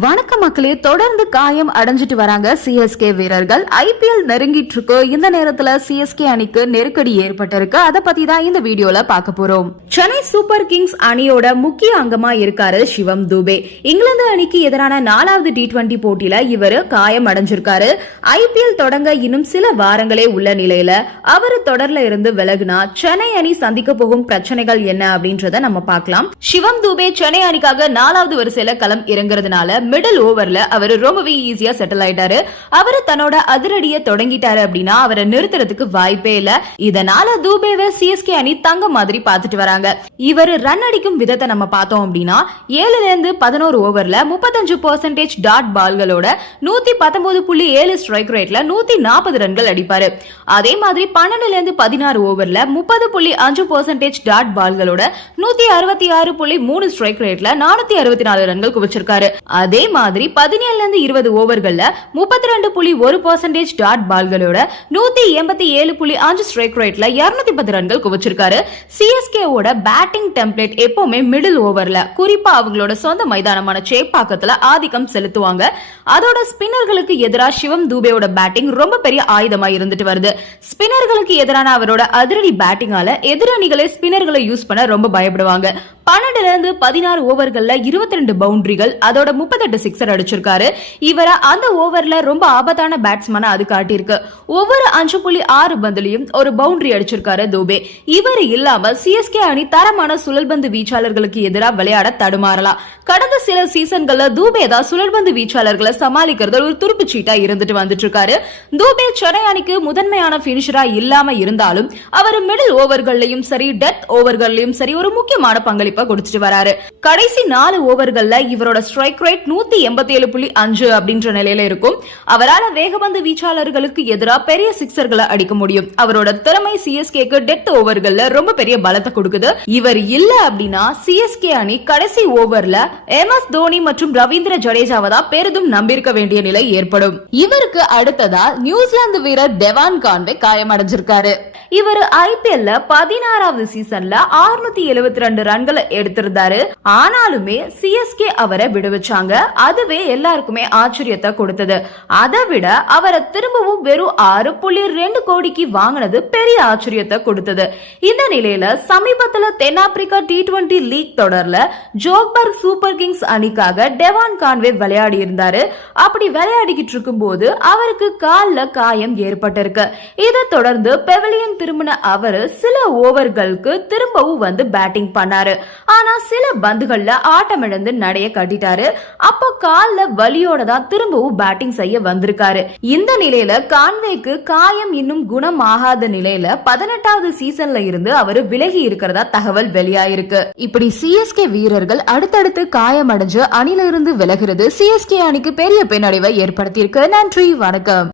வணக்க மக்களே தொடர்ந்து காயம் அடைஞ்சிட்டு வராங்க சிஎஸ்கே வீரர்கள். ஐபிஎல் நெருங்கிட்டு இருக்கு இந்த நேரத்துல சிஎஸ்கே அணிக்கு நெருக்கடி ஏற்பட்டிருக்கு. அதை பத்தி தான் இந்த வீடியோல பார்க்க போறோம். சென்னை சூப்பர் கிங்ஸ் அணியோட முக்கிய அங்கமா இருக்காரு சிவம் துபே. இங்கிலாந்து அணிக்கு எதிரான நாலாவது டி டுவெண்டி போட்டியில இவரு காயம் அடைஞ்சிருக்காரு. ஐபிஎல் தொடங்க இன்னும் சில வாரங்களே உள்ள நிலையில அவரு தொடர்ல இருந்து விலகுனா சென்னை அணி சந்திக்க போகும் பிரச்சனைகள் என்ன அப்படின்றத நம்ம பார்க்கலாம். சிவம் துபே சென்னை அணிக்காக நாலாவது வரிசையில களம் இறங்குறதுனால மிடில் ஓவர்ல அவர் ரொம்பவே ஈஸியா செட்டில் ஆயிட்டாரு. அவர் தன்னோட அதிரடிய தொடங்கிட்டாரு அப்படின்னா அவரை நிறுத்துறதுக்கு வாய்ப்பே இல்ல. இதனால தூபேவை சிஎஸ்கே அணி தங்க மாதிரி பாத்துட்டு வராங்க. இவர் ரன் அடிக்கும் விதத்தை நம்ம பார்த்தோம் அப்படின்னா ஏழுல இருந்து பதினோரு ஓவர்ல முப்பத்தஞ்சு பர்சன்டேஜ் டாட் பால்களோட நூத்தி பத்தொன்பது புள்ளி ஏழு ஸ்ட்ரைக் ரேட்ல நூத்தி நாற்பது ரன்கள் அடிப்பாரு. அதே மாதிரி பன்னெண்டுல இருந்து பதினாறு ஓவர்ல முப்பது புள்ளி அஞ்சு பர்சன்டேஜ் டாட் பால்களோட நூத்தி அறுபத்தி ஆறு புள்ளி மூணு ஸ்ட்ரைக் ரேட்ல நானூத்தி அறுபத்தி நாலு ரன்கள் குவிச்சிருக்காரு. அது அதே மாதிரி பதினேழுல இருந்து இருபது ஓவர்கள்ல முப்பத்தி ரெண்டு புள்ளி ஒரு பர்சன்டேஜ் டாட் பால்களோட நூத்தி எண்பத்தி ஏழு புள்ளி அஞ்சு ஸ்ட்ரைக் ரேட்ல இருநூத்தி பத்து ரன்கள் குவிச்சிருக்காரு. சிஎஸ்கே ஓட பேட்டிங் டெம்ப்ளேட் எப்பவுமே மிடில் ஓவர்ல குறிப்பா அவங்களோட சொந்த மைதானமான சேப்பாக்கத்துல ஆதிக்கம் செலுத்துவாங்க. அதோட ஸ்பின்னர்களுக்கு எதிராக சிவம் தூபேவோட பேட்டிங் ரொம்ப பெரிய ஆயுதமா இருந்துட்டு வருது. ஸ்பின்னர்களுக்கு எதிரான அவரோட அதிரடி பேட்டிங்கால எதிரணிகளை ஸ்பின்னர்களை யூஸ் பண்ண ரொம்ப பயப்படுவாங்க. பன்னெண்டுல இருந்து பதினாறு ஓவர்கள்ல இருபத்தி ரெண்டு பவுண்டரிகள் அதோட முப்பத்தெட்டு சிக்ஸர் அடிச்சிருக்காரு. இவரை அந்த ஓவர்ல ரொம்ப ஆபத்தான பேட்ஸ்மேனா அது காட்டியிருக்கு. ஒவ்வொரு அஞ்சு புள்ளி ஆறு பந்துலையும் ஒரு பவுண்டரி அடிச்சிருக்காரு தூபே. இவர் இல்லாம சிஎஸ்கே அணி தரமான சுழல்பந்து வீச்சாளர்களுக்கு எதிராக விளையாட தடுமாறலாம். கடந்த சில சீசன்கள்ல தூபே தான் சுழல்பந்து வீச்சாளர்களை சமாளிக்கிறது ஒரு துருப்பு சீட்டா இருந்துட்டு வந்துட்டு இருக்காரு தூபே சென்னை அணிக்கு முதன்மையான பினிஷரா இல்லாம இருந்தாலும் அவர் மிடில் ஓவர்கள்லயும் சரி டெத் ஓவர்கள்லயும் சரி ஒரு முக்கியமான பங்களிப்பு கண்டிப்பா கொடுத்துட்டு வராரு. கடைசி நாலு ஓவர்கள்ல இவரோட ஸ்ட்ரைக் ரேட் நூத்தி எண்பத்தி ஏழு புள்ளி அஞ்சு அப்படின்ற நிலையில இருக்கும். அவரால் வேகபந்து வீச்சாளர்களுக்கு எதிராக பெரிய சிக்ஸர்களை அடிக்க முடியும். அவரோட திறமை சிஎஸ்கேக்கு டெத் ஓவர்கள்ல ரொம்ப பெரிய பலத்தை கொடுக்குது. இவர் இல்ல அப்படின்னா சிஎஸ்கே அணி கடைசி ஓவர்ல எம் எஸ் தோனி மற்றும் ரவீந்திர ஜடேஜாவை தான் பெரிதும் நம்பியிருக்க வேண்டிய நிலை ஏற்படும். இவருக்கு அடுத்ததா நியூசிலாந்து வீரர் டெவான் கான்வே காயமடைஞ்சிருக்காரு. இவர் ஐபிஎல்ல பதினாறாவது சீசன்ல 672 எழுபத்தி ரெண்டு ரன்களை எடுத்திருந்தாரு. ஆனாலுமே சிஎஸ்கே அவரை விடுவிச்சாங்க. அதுவே எல்லாருக்குமே ஆச்சரியத்தை கொடுத்தது. அதை விட அவரை திரும்பவும் வெறும் ஆறு புள்ளி ரெண்டு கோடிக்கு வாங்கினது பெரிய ஆச்சரியத்தை கொடுத்தது. இந்த நிலையில சமீபத்துல தென்னாப்பிரிக்கா டி டுவெண்டி லீக் தொடர்ல ஜோக்பர்க் சூப்பர் கிங்ஸ் அணிக்காக டெவான் கான்வே விளையாடி இருந்தாரு. அப்படி விளையாடிக்கிட்டு இருக்கும்போது அவருக்கு கால்ல காயம் ஏற்பட்டிருக்கு. இதை தொடர்ந்து பெவிலியன் திரும்பின அவரு சில ஓவர்களுக்கு திரும்பவும் வந்து பேட்டிங் பண்ணாரு. ஆனா சில பந்துகள்ல ஆட்டமிழந்து நடைய கட்டிட்டாரு. அப்போ கால்ல வலியோட தான் திரும்பவும் பேட்டிங் செய்ய வந்திருக்காரு. இந்த நிலையில கான்வேக்கு காயம் இன்னும் குணம் ஆகாத நிலையில பதினெட்டாவது சீசன்ல இருந்து அவரு விலகி இருக்கிறதா தகவல் வெளியாயிருக்கு. இப்படி சிஎஸ்கே வீரர்கள் அடுத்தடுத்து காயமடைஞ்சு அணில இருந்து விலகிறது சிஎஸ்கே அணிக்கு பெரிய பின்னடைவை ஏற்படுத்தியிருக்கு. நன்றி வணக்கம்.